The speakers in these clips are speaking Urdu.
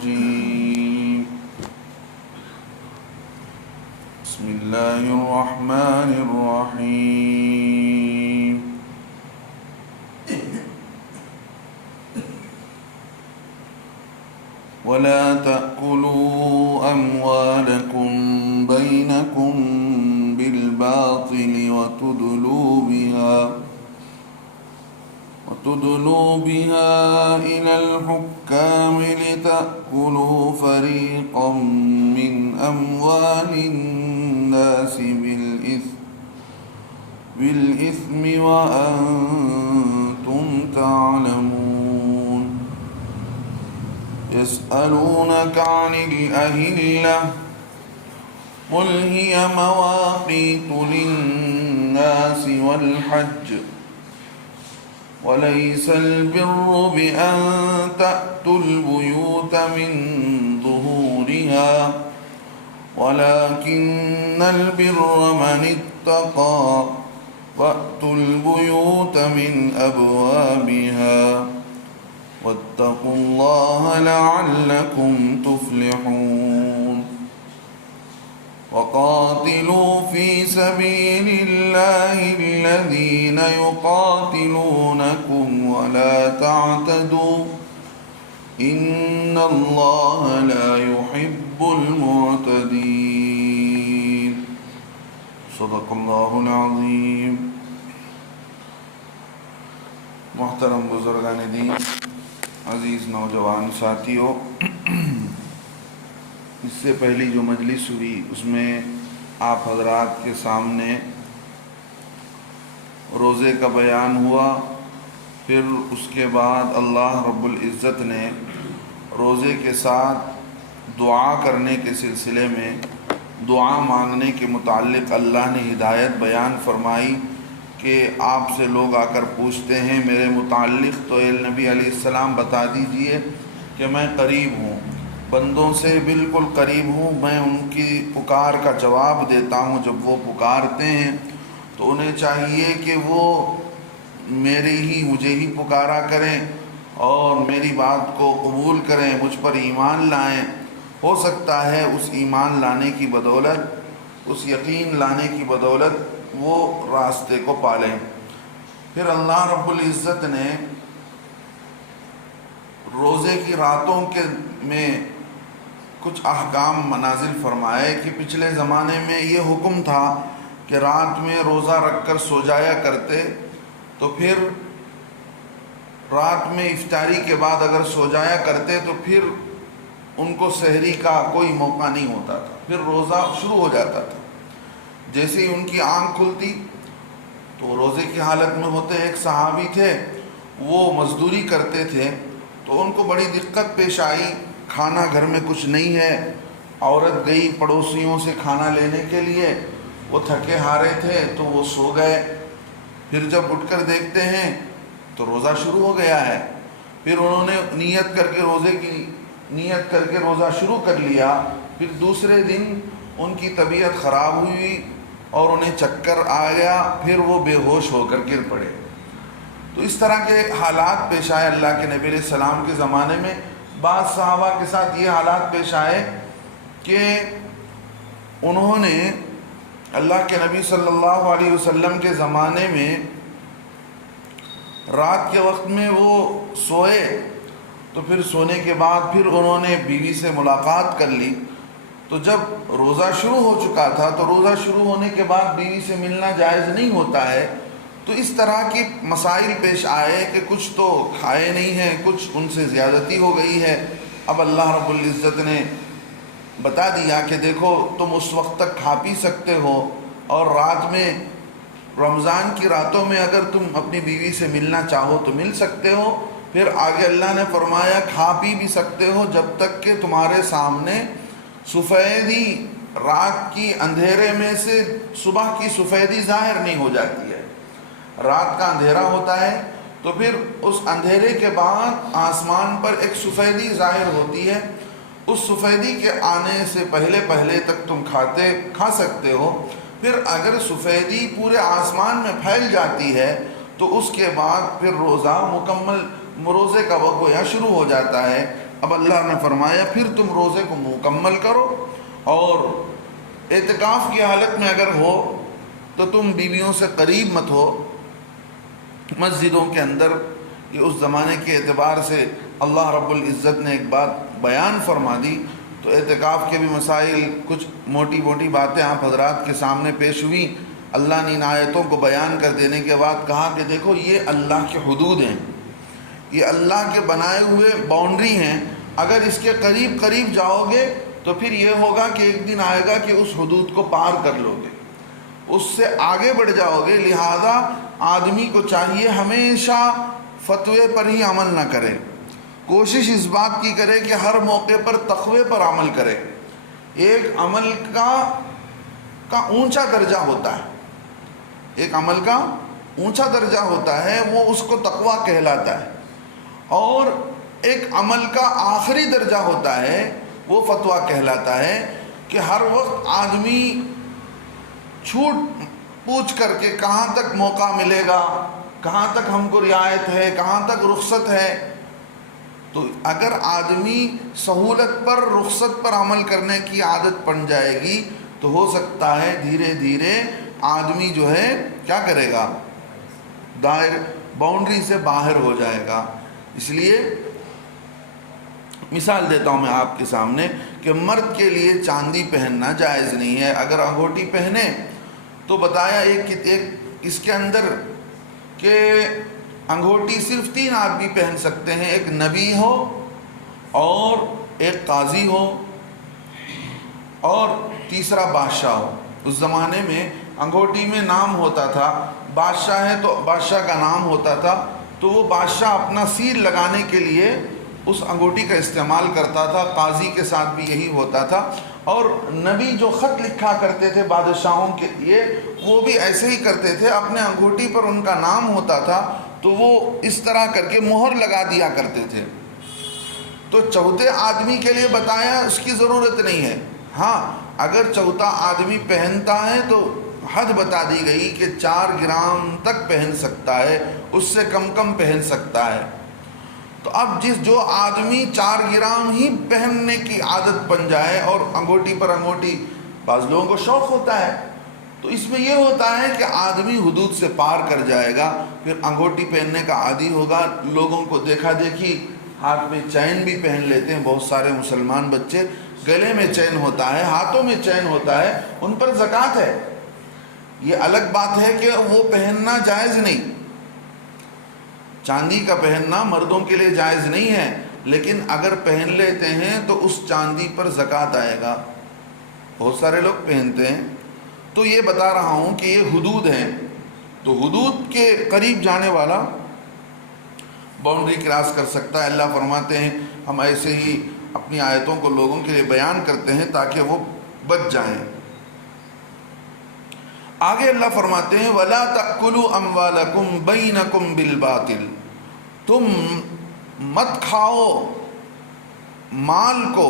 الرجيم بسم الله الرحمن الرحيم ولا تأكلوا أموالكم بينكم بالباطل وتدلوا بها إلى الحكام لتأكلوا فريقا من أموال الناس بالإثم وأنتم تعلمون يسألونك عن الأهلة قل هي مواقيت للناس والحج وليس البر بأن تأتوا البيوت من ظهورها ولكن البر من اتقى وأتوا البيوت من أبوابها واتقوا الله لعلكم تفلحون وقاتلوا في سبيل الله الذين يقاتلونكم ولا تعتدوا إن الله لا يحب المعتدين صدق الله العظيم. محترم بزرگان دین، عزیز نوجوان ساتھیوں، اس سے پہلی جو مجلس ہوئی اس میں آپ حضرات کے سامنے روزے کا بیان ہوا، پھر اس کے بعد اللہ رب العزت نے روزے کے ساتھ دعا کرنے کے سلسلے میں دعا مانگنے کے متعلق اللہ نے ہدایت بیان فرمائی کہ آپ سے لوگ آ کر پوچھتے ہیں میرے متعلق، تو اے نبی علیہ السلام بتا دیجئے کہ میں قریب ہوں، بندوں سے بالکل قریب ہوں، میں ان کی پکار کا جواب دیتا ہوں جب وہ پکارتے ہیں، تو انہیں چاہیے کہ وہ مجھے ہی پکارا کریں اور میری بات کو قبول کریں، مجھ پر ایمان لائیں۔ ہو سکتا ہے اس ایمان لانے کی بدولت، اس یقین لانے کی بدولت وہ راستے کو پالیں۔ پھر اللہ رب العزت نے روزے کی راتوں میں کچھ احکام نازل فرمائے کہ پچھلے زمانے میں یہ حکم تھا کہ رات میں روزہ رکھ کر سو جایا کرتے، تو پھر رات میں افطاری کے بعد اگر سو جایا کرتے تو پھر ان کو سحری کا کوئی موقع نہیں ہوتا تھا، پھر روزہ شروع ہو جاتا تھا۔ جیسے ہی ان کی آنکھ کھلتی تو روزے کی حالت میں ہوتے۔ ایک صحابی تھے، وہ مزدوری کرتے تھے، تو ان کو بڑی دقت پیش آئی، کھانا گھر میں کچھ نہیں ہے، عورت گئی پڑوسیوں سے کھانا لینے کے لیے، وہ تھکے ہارے تھے تو وہ سو گئے۔ پھر جب اٹھ کر دیکھتے ہیں تو روزہ شروع ہو گیا ہے۔ پھر انہوں نے نیت کر کے روزہ شروع کر لیا۔ پھر دوسرے دن ان کی طبیعت خراب ہوئی اور انہیں چکر آ گیا، پھر وہ بے ہوش ہو کر گر پڑے۔ تو اس طرح کے حالات پیش آئے اللہ کے نبی علیہ السلام کے زمانے میں۔ بعض صحابہ کے ساتھ یہ حالات پیش آئے کہ انہوں نے اللہ کے نبی صلی اللہ علیہ وسلم کے زمانے میں رات کے وقت میں وہ سوئے، تو پھر سونے کے بعد پھر انہوں نے بیوی سے ملاقات کر لی، تو جب روزہ شروع ہو چکا تھا تو روزہ شروع ہونے کے بعد بیوی سے ملنا جائز نہیں ہوتا ہے۔ تو اس طرح کی مسائل پیش آئے کہ کچھ تو کھائے نہیں ہیں، کچھ ان سے زیادتی ہو گئی ہے۔ اب اللہ رب العزت نے بتا دیا کہ دیکھو تم اس وقت تک کھا پی سکتے ہو، اور رات میں رمضان کی راتوں میں اگر تم اپنی بیوی سے ملنا چاہو تو مل سکتے ہو۔ پھر آگے اللہ نے فرمایا کھا پی بھی سکتے ہو جب تک کہ تمہارے سامنے سفیدی رات کی اندھیرے میں سے صبح کی سفیدی ظاہر نہیں ہو جاتی ہے۔ رات کا اندھیرا ہوتا ہے تو پھر اس اندھیرے کے بعد آسمان پر ایک سفیدی ظاہر ہوتی ہے، اس سفیدی کے آنے سے پہلے تک تم کھا سکتے ہو۔ پھر اگر سفیدی پورے آسمان میں پھیل جاتی ہے تو اس کے بعد پھر روزہ مکمل، روزے کا وقت گویا شروع ہو جاتا ہے۔ اب اللہ نے فرمایا پھر تم روزے کو مکمل کرو، اور اعتکاف کی حالت میں اگر ہو تو تم بیویوں سے قریب مت ہو مسجدوں کے اندر۔ یہ اس زمانے کے اعتبار سے اللہ رب العزت نے ایک بات بیان فرما دی، تو اعتکاف کے بھی مسائل، کچھ موٹی موٹی باتیں آپ حضرات کے سامنے پیش ہوئی۔ اللہ نے ان آیتوں کو بیان کر دینے کے بعد کہا کہ دیکھو یہ اللہ کے حدود ہیں، یہ اللہ کے بنائے ہوئے باؤنڈری ہیں، اگر اس کے قریب قریب جاؤ گے تو پھر یہ ہوگا کہ ایک دن آئے گا کہ اس حدود کو پار کر لو گے، اس سے آگے بڑھ جاؤ گے۔ لہذا آدمی کو چاہیے ہمیشہ فتوے پر ہی عمل نہ کرے، کوشش اس بات کی کرے کہ ہر موقع پر تقوی پر عمل کرے۔ ایک عمل کا اونچا درجہ ہوتا ہے، ایک عمل کا اونچا درجہ ہوتا ہے، وہ اس کو تقوی کہلاتا ہے، اور ایک عمل کا آخری درجہ ہوتا ہے وہ فتویٰ کہلاتا ہے، کہ ہر وقت آدمی چھوٹ پوچھ کر کے کہاں تک موقع ملے گا، کہاں تک ہم کو رعایت ہے، کہاں تک رخصت ہے۔ تو اگر آدمی سہولت پر، رخصت پر عمل کرنے کی عادت بن جائے گی تو ہو سکتا ہے دھیرے دھیرے آدمی جو ہے کیا کرے گا، باؤنڈری سے باہر ہو جائے گا۔ اس لیے مثال دیتا ہوں میں آپ کے سامنے کہ مرد کے لیے چاندی پہننا جائز نہیں ہے۔ اگر انگوٹھی پہنے تو بتایا ایک اس کے اندر کہ انگوٹھی صرف 3 آدمی پہن سکتے ہیں، ایک نبی ہو اور ایک قاضی ہو اور تیسرا بادشاہ ہو۔ اس زمانے میں انگوٹھی میں نام ہوتا تھا، بادشاہ ہے تو بادشاہ کا نام ہوتا تھا، تو وہ بادشاہ اپنا سیل لگانے کے لیے اس انگوٹھی کا استعمال کرتا تھا۔ قاضی کے ساتھ بھی یہی ہوتا تھا، اور نبی جو خط لکھا کرتے تھے بادشاہوں کے لیے وہ بھی ایسے ہی کرتے تھے، اپنے انگوٹھی پر ان کا نام ہوتا تھا تو وہ اس طرح کر کے مہر لگا دیا کرتے تھے۔ تو چوتھے آدمی کے لیے بتایا اس کی ضرورت نہیں ہے، ہاں اگر چوتھا آدمی پہنتا ہے تو حد بتا دی گئی کہ 4 گرام تک پہن سکتا ہے، اس سے کم پہن سکتا ہے۔ تو اب جو آدمی 4 گرام ہی پہننے کی عادت بن جائے اور انگوٹھی پر انگوٹھی، بعض لوگوں کو شوق ہوتا ہے، تو اس میں یہ ہوتا ہے کہ آدمی حدود سے پار کر جائے گا، پھر انگوٹھی پہننے کا عادی ہوگا۔ لوگوں کو دیکھا دیکھی ہاتھ میں چین بھی پہن لیتے ہیں، بہت سارے مسلمان بچے گلے میں چین ہوتا ہے، ہاتھوں میں چین ہوتا ہے، ان پر زکوٰۃ ہے۔ یہ الگ بات ہے کہ وہ پہننا جائز نہیں، چاندی کا پہننا مردوں کے لیے جائز نہیں ہے، لیکن اگر پہن لیتے ہیں تو اس چاندی پر زکوٰۃ آئے گا۔ بہت سارے لوگ پہنتے ہیں، تو یہ بتا رہا ہوں کہ یہ حدود ہیں، تو حدود کے قریب جانے والا باؤنڈری کراس کر سکتا ہے۔ اللہ فرماتے ہیں ہم ایسے ہی اپنی آیتوں کو لوگوں کے لیے بیان کرتے ہیں تاکہ وہ بچ جائیں۔ آگے اللہ فرماتے ہیں وَلَا تَأْكُلُوا أَمْوَالَكُمْ بَيْنَكُمْ بِالْبَاطِلِ، تم مت کھاؤ مال کو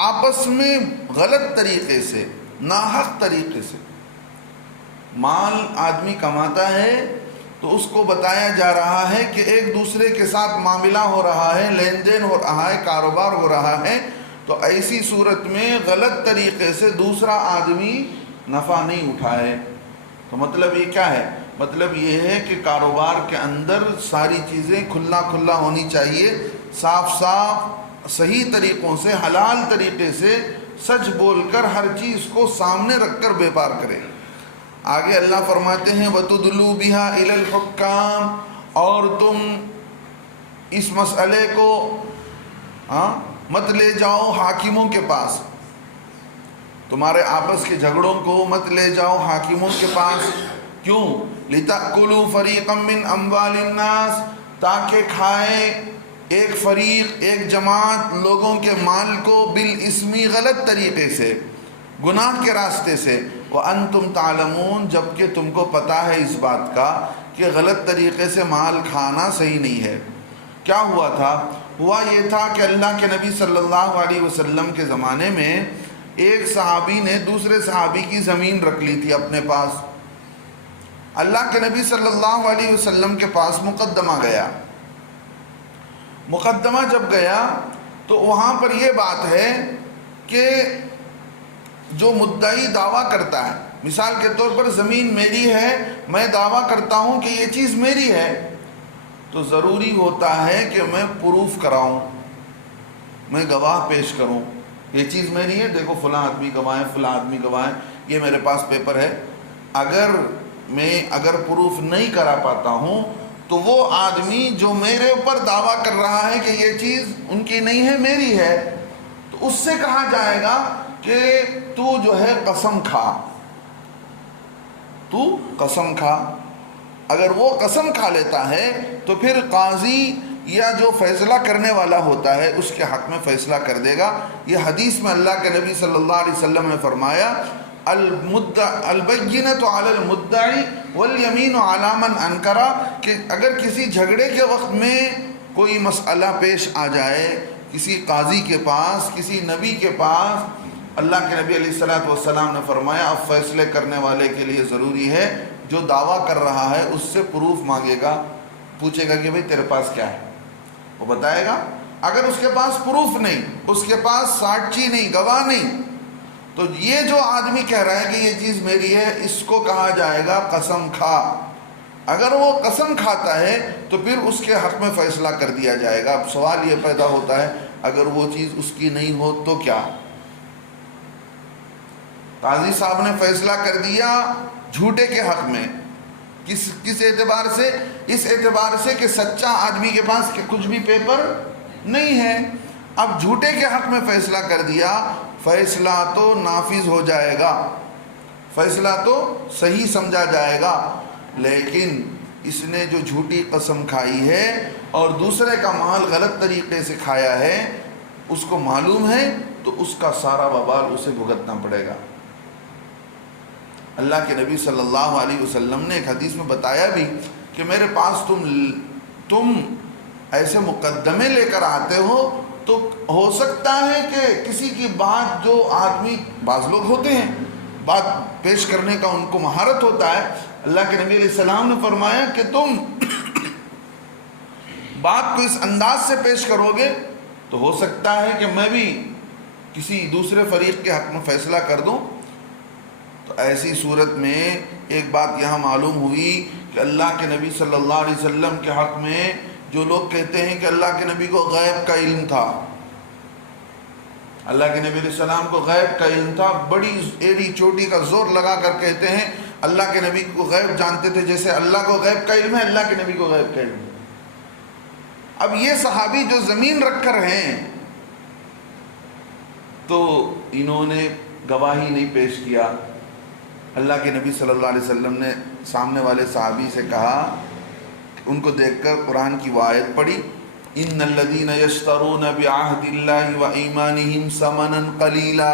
آپس میں غلط طریقے سے، ناحق طریقے سے۔ مال آدمی کماتا ہے تو اس کو بتایا جا رہا ہے کہ ایک دوسرے کے ساتھ معاملہ ہو رہا ہے، لین دین ہو رہا ہے، کاروبار ہو رہا ہے، تو ایسی صورت میں غلط طریقے سے دوسرا آدمی نفع نہیں اٹھائے۔ تو مطلب یہ کیا ہے؟ مطلب یہ ہے کہ کاروبار کے اندر ساری چیزیں کھلا ہونی چاہیے، صاف صاف صحیح طریقوں سے، حلال طریقے سے، سچ بول کر ہر چیز کو سامنے رکھ کر بیپار کرے۔ آگے اللہ فرماتے ہیں وَتُدْلُوا بِهَا إِلَى الْحُكَّامِ، اور تم اس مسئلے کو مت لے جاؤ حاکموں کے پاس، تمہارے آپس کے جھگڑوں کو مت لے جاؤ حاکموں کے پاس۔ کیوں؟ لِتَأْكُلُوا فَرِيقًا مِّنْ أَمْوَالِ النَّاسِ، تاکہ کھائے ایک فریق، ایک جماعت لوگوں کے مال کو بالاسمی، غلط طریقے سے، گناہ کے راستے سے، وَأَنْتُمْ تَعْلَمُونَ، جبکہ تم کو پتہ ہے اس بات کا کہ غلط طریقے سے مال کھانا صحیح نہیں ہے۔ کیا ہوا تھا؟ ہوا یہ تھا کہ اللہ کے نبی صلی اللہ علیہ وسلم کے زمانے میں ایک صحابی نے دوسرے صحابی کی زمین رکھ لی تھی اپنے پاس۔ اللہ کے نبی صلی اللہ علیہ وسلم کے پاس مقدمہ گیا۔ مقدمہ جب گیا تو وہاں پر یہ بات ہے کہ جو مدعی دعویٰ کرتا ہے، مثال کے طور پر زمین میری ہے، میں دعویٰ کرتا ہوں کہ یہ چیز میری ہے، تو ضروری ہوتا ہے کہ میں پروف کراؤں، میں گواہ پیش کروں، یہ چیز میری ہے، دیکھو فلاں آدمی گواہیں، فلاں آدمی گواہیں، یہ میرے پاس پیپر ہے۔ اگر پروف نہیں کرا پاتا ہوں تو وہ آدمی جو میرے اوپر دعویٰ کر رہا ہے کہ یہ چیز ان کی نہیں ہے میری ہے، تو اس سے کہا جائے گا کہ تو جو ہے قسم کھا، تو قسم کھا۔ اگر وہ قسم کھا لیتا ہے تو پھر قاضی یا جو فیصلہ کرنے والا ہوتا ہے اس کے حق میں فیصلہ کر دے گا۔ یہ حدیث میں اللہ کے نبی صلی اللہ علیہ وسلم نے فرمایا البینۃ علی المدعی والیمین علی من انکر، کہ اگر کسی جھگڑے کے وقت میں کوئی مسئلہ پیش آ جائے کسی قاضی کے پاس، کسی نبی کے پاس، اللہ کے نبی علیہ الصلوۃ والسلام نے فرمایا اب فیصلے کرنے والے کے لیے ضروری ہے جو دعویٰ کر رہا ہے اس سے پروف مانگے گا، پوچھے گا کہ بھئی تیرے پاس کیا ہے، وہ بتائے گا۔ اگر اس کے پاس پروف نہیں، اس کے پاس ساکھی نہیں، گواہ نہیں، تو یہ جو آدمی کہہ رہا ہے کہ یہ چیز میری ہے، اس کو کہا جائے گا قسم کھا۔ اگر وہ قسم کھاتا ہے تو پھر اس کے حق میں فیصلہ کر دیا جائے گا۔ اب سوال یہ پیدا ہوتا ہے اگر وہ چیز اس کی نہیں ہو تو کیا؟ قاضی صاحب نے فیصلہ کر دیا جھوٹے کے حق میں، کس اعتبار سے؟ اس اعتبار سے کہ سچا آدمی کے پاس کہ کچھ بھی پیپر نہیں ہے۔ اب جھوٹے کے حق میں فیصلہ کر دیا، فیصلہ تو نافذ ہو جائے گا، فیصلہ تو صحیح سمجھا جائے گا، لیکن اس نے جو جھوٹی قسم کھائی ہے اور دوسرے کا مال غلط طریقے سے کھایا ہے، اس کو معلوم ہے تو اس کا سارا وبال اسے بھگتنا پڑے گا۔ اللہ کے نبی صلی اللہ علیہ وسلم نے ایک حدیث میں بتایا بھی کہ میرے پاس تم ایسے مقدمے لے کر آتے ہو تو ہو سکتا ہے کہ کسی کی بات، جو آدمی، بعض لوگ ہوتے ہیں بات پیش کرنے کا ان کو مہارت ہوتا ہے، اللہ کے نبی علیہ السلام نے فرمایا کہ تم بات کو اس انداز سے پیش کرو گے تو ہو سکتا ہے کہ میں بھی کسی دوسرے فریق کے حق میں فیصلہ کر دوں۔ تو ایسی صورت میں ایک بات یہاں معلوم ہوئی کہ اللہ کے نبی صلی اللہ علیہ وسلم کے حق میں جو لوگ کہتے ہیں کہ اللہ کے نبی کو غیب کا علم تھا، اللہ کے نبی علیہ السلام کو غیب کا علم تھا، بڑی ایڑی چوٹی کا زور لگا کر کہتے ہیں اللہ کے نبی کو غیب جانتے تھے، جیسے اللہ کو غیب کا علم ہے، اللہ کے نبی کو غیب کا علم ہے۔ اب یہ صحابی جو زمین رکھ کر ہیں تو انہوں نے گواہی نہیں پیش کیا۔ اللہ کے نبی صلی اللہ علیہ وسلم نے سامنے والے صحابی سے کہا، ان کو دیکھ کر قرآن کی وہ آیت پڑھی، ان الذین یشترون بعہد اللہ وایمانہم ثمنا قلیلا،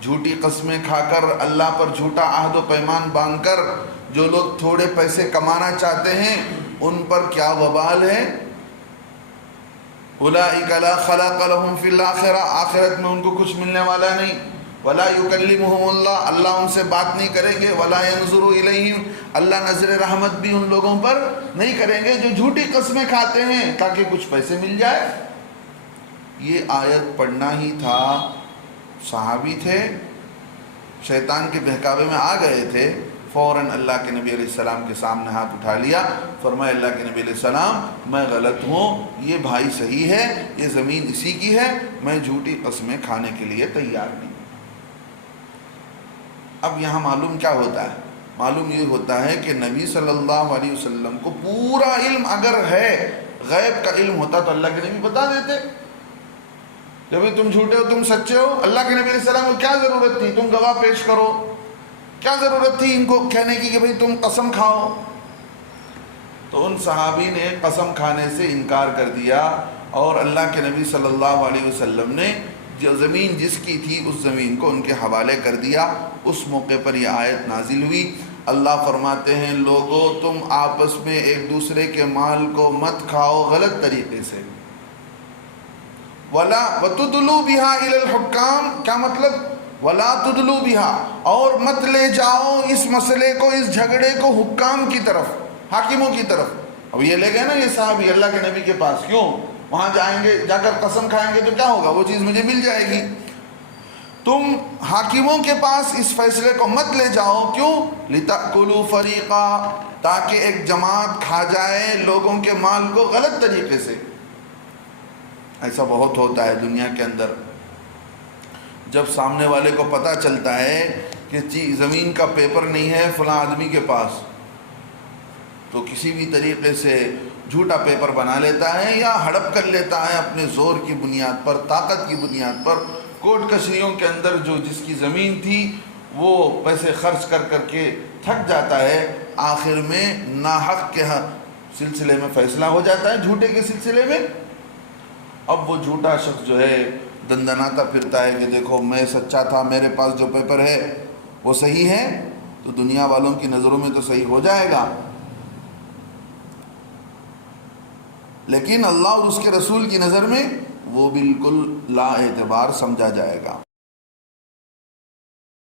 جھوٹی قسمیں کھا کر، اللہ پر جھوٹا عہد و پیمان باندھ کر جو لوگ تھوڑے پیسے کمانا چاہتے ہیں ان پر کیا وبال ہے۔ اولئک لا خلاق لہم فی الآخرہ، آخرت میں ان کو کچھ ملنے والا نہیں۔ ولا یکلمہم اللہ، اللہ ان سے بات نہیں کریں گے۔ ولا ینظر الیہم، اللہ نظر رحمت بھی ان لوگوں پر نہیں کریں گے جو جھوٹی قسمیں کھاتے ہیں تاکہ کچھ پیسے مل جائے۔ یہ آیت پڑھنا ہی تھا، صحابی تھے، شیطان کے بہکاوے میں آ گئے تھے، فوراً اللہ کے نبی علیہ السلام کے سامنے ہاتھ اٹھا لیا، فرمایا اللہ کے نبی علیہ السلام میں غلط ہوں، یہ بھائی صحیح ہے، یہ زمین اسی کی ہے، میں جھوٹی قسمیں کھانے کے لیے تیار نہیں۔ اب یہاں معلوم کیا ہوتا ہے؟ معلوم یہ ہوتا ہے کہ نبی صلی اللہ علیہ وسلم کو پورا علم اگر ہے، غیب کا علم ہوتا تو اللہ کے نبی بتا دیتے کہ بھئی تم جھوٹے ہو، تم سچے ہو۔ اللہ کے نبی علیہ السلام کو کیا ضرورت تھی تم گواہ پیش کرو؟ کیا ضرورت تھی ان کو کہنے کی کہ بھئی تم قسم کھاؤ؟ تو ان صحابی نے قسم کھانے سے انکار کر دیا، اور اللہ کے نبی صلی اللہ علیہ وسلم نے جو زمین جس کی تھی اس زمین کو ان کے حوالے کر دیا۔ اس موقع پر یہ آیت نازل ہوئی۔ اللہ فرماتے ہیں لوگو تم آپس میں ایک دوسرے کے مال کو مت کھاؤ غلط طریقے سے۔ وَلَا وَتُدْلُوا بِهَا إِلَى الْحُكَّامِ، کیا مطلب؟ وَلَا تُدْلُوا بِهَا، اور مت لے جاؤ اس مسئلے کو، اس جھگڑے کو حکام کی طرف، حاکموں کی طرف۔ اب یہ لے گئے نا یہ صحابی اللہ کے نبی کے پاس، کیوں؟ وہاں جائیں گے، جا کر قسم کھائیں گے تو کیا ہوگا؟ وہ چیز مجھے مل جائے گی۔ تم حاکموں کے پاس اس فیصلے کو مت لے جاؤ، کیوں؟ لِتَأْكُلُوا فَرِيقًا، تاکہ ایک جماعت کھا جائے لوگوں کے مال کو غلط طریقے سے۔ ایسا بہت ہوتا ہے دنیا کے اندر، جب سامنے والے کو پتہ چلتا ہے کہ زمین کا پیپر نہیں ہے فلاں آدمی کے پاس، تو کسی بھی طریقے سے جھوٹا پیپر بنا لیتا ہے یا ہڑپ کر لیتا ہے اپنے زور کی بنیاد پر، طاقت کی بنیاد پر۔ کورٹ کچہریوں کے اندر جو جس کی زمین تھی وہ پیسے خرچ کر کر کے تھک جاتا ہے، آخر میں ناحق کے سلسلے میں فیصلہ ہو جاتا ہے، جھوٹے کے سلسلے میں۔ اب وہ جھوٹا شخص جو ہے دندناتا پھرتا ہے کہ دیکھو میں سچا تھا، میرے پاس جو پیپر ہے وہ صحیح ہے، تو دنیا والوں کی نظروں میں تو صحیح ہو جائے گا، لیکن اللہ اور اس کے رسول کی نظر میں وہ بالکل لا اعتبار سمجھا جائے گا۔